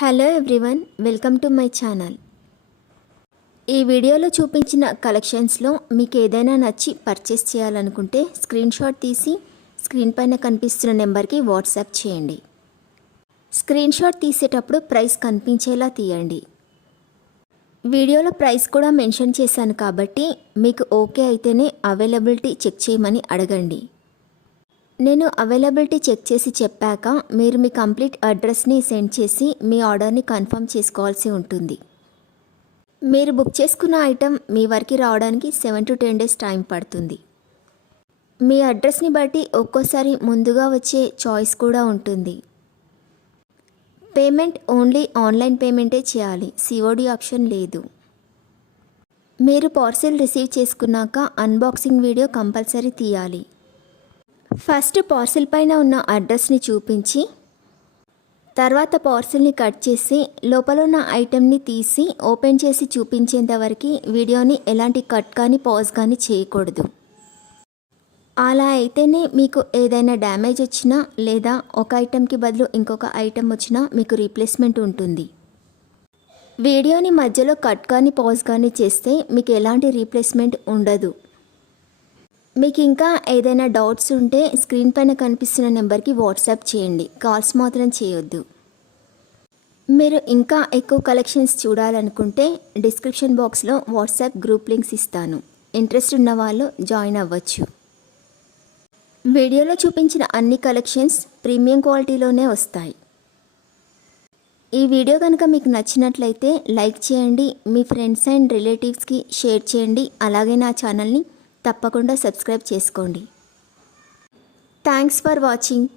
Hello everyone, welcome to my channel. ఈ వీడియోలో చూపించిన కలెక్షన్స్లో మీకు ఏదైనా నచ్చి పర్చేస్ చేయాలనుకుంటే స్క్రీన్ షాట్ తీసి స్క్రీన్ పైన కనిపిస్తున్న నెంబర్కి వాట్సాప్ చేయండి. స్క్రీన్ షాట్ తీసేటప్పుడు ప్రైస్ కనిపించేలా తీయండి. వీడియోలో ప్రైస్ కూడా మెన్షన్ చేశాను కాబట్టి మీకు ఓకే అయితేనే అవైలబిలిటీ చెక్ చేయమని అడగండి. నేను అవైలబిలిటీ చెక్ చేసి చెప్పాక మీరు మీ కంప్లీట్ అడ్రస్ని సెండ్ చేసి మీ ఆర్డర్ని కన్ఫర్మ్ చేసుకోవాల్సి ఉంటుంది. మీరు బుక్ చేసుకున్న ఐటెం మీ వరకు రావడానికి 7 to 10 days టైం పడుతుంది. మీ అడ్రస్ని బట్టి ఒక్కోసారి ముందుగా వచ్చే చాయిస్ కూడా ఉంటుంది. పేమెంట్ ఓన్లీ ఆన్లైన్ పేమెంటే చేయాలి, సిఓడి ఆప్షన్ లేదు. మీరు పార్సిల్ రిసీవ్ చేసుకున్నాక అన్బాక్సింగ్ వీడియో కంపల్సరీ తీయాలి. ఫస్ట్ పార్సిల్ పైన ఉన్న అడ్రస్ని చూపించి తర్వాత పార్సిల్ని కట్ చేసి లోపల ఉన్న ఐటెంని తీసి ఓపెన్ చేసి చూపించేంత వరకు వీడియోని ఎలాంటి కట్ కానీ పాజ్ కానీ చేయకూడదు. అలా అయితేనే మీకు ఏదైనా డ్యామేజ్ వచ్చినా లేదా ఒక ఐటెంకి బదులు ఇంకొక ఐటెం వచ్చినా మీకు రీప్లేస్మెంట్ ఉంటుంది. వీడియోని మధ్యలో కట్ కానీ పాజ్ కానీ చేస్తే మీకు ఎలాంటి రీప్లేస్మెంట్ ఉండదు. మీకు ఇంకా ఏదైనా డౌట్స్ ఉంటే స్క్రీన్ పైన కనిపిస్తున్న నెంబర్కి వాట్సాప్ చేయండి, కాల్స్ మాత్రం చేయొద్దు. మీరు ఇంకా ఎక్కువ కలెక్షన్స్ చూడాలనుకుంటే డిస్క్రిప్షన్ బాక్స్లో వాట్సాప్ గ్రూప్ లింక్స్ ఇస్తాను, ఇంట్రెస్ట్ ఉన్న వాళ్ళు జాయిన్ అవ్వచ్చు. వీడియోలో చూపించిన అన్ని కలెక్షన్స్ ప్రీమియం క్వాలిటీలోనే వస్తాయి. ఈ వీడియో కనుక మీకు నచ్చినట్లయితే లైక్ చేయండి, మీ ఫ్రెండ్స్ అండ్ రిలేటివ్స్కి షేర్ చేయండి. అలాగే నా ఛానల్ని తప్పకుండా సబ్స్క్రైబ్ చేసుకోండి. Thanks for watching.